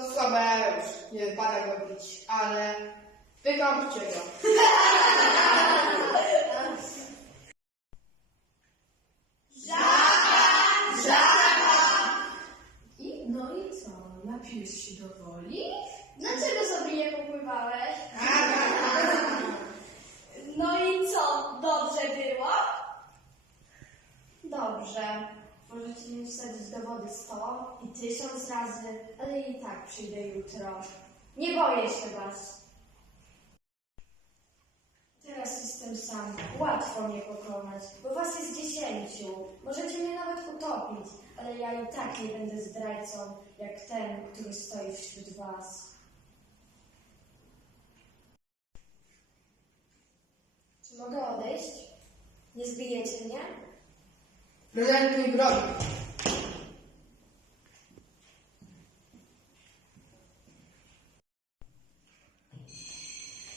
To słabe już, nie wypada go bić, ale wykąpcie go. I, no i co? Napisz się do woli? Dlaczego sobie nie popływałeś? No i co? Dobrze było? Dobrze. Możecie mi wsadzić do wody sto i tysiąc razy, ale i tak przyjdę jutro. Nie boję się was. Teraz jestem sam. Łatwo mnie pokonać, bo was jest dziesięciu. Możecie mnie nawet utopić, ale ja i tak nie będę zdrajcą, jak ten, który stoi wśród was. Czy mogę odejść? Nie zbijecie mnie? Prezentuj broń.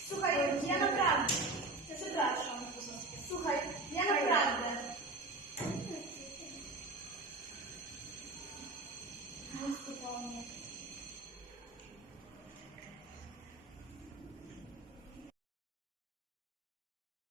Słuchaj, ja naprawdę. Ja przepraszam. Słuchaj, ja naprawdę. No, spokojnie.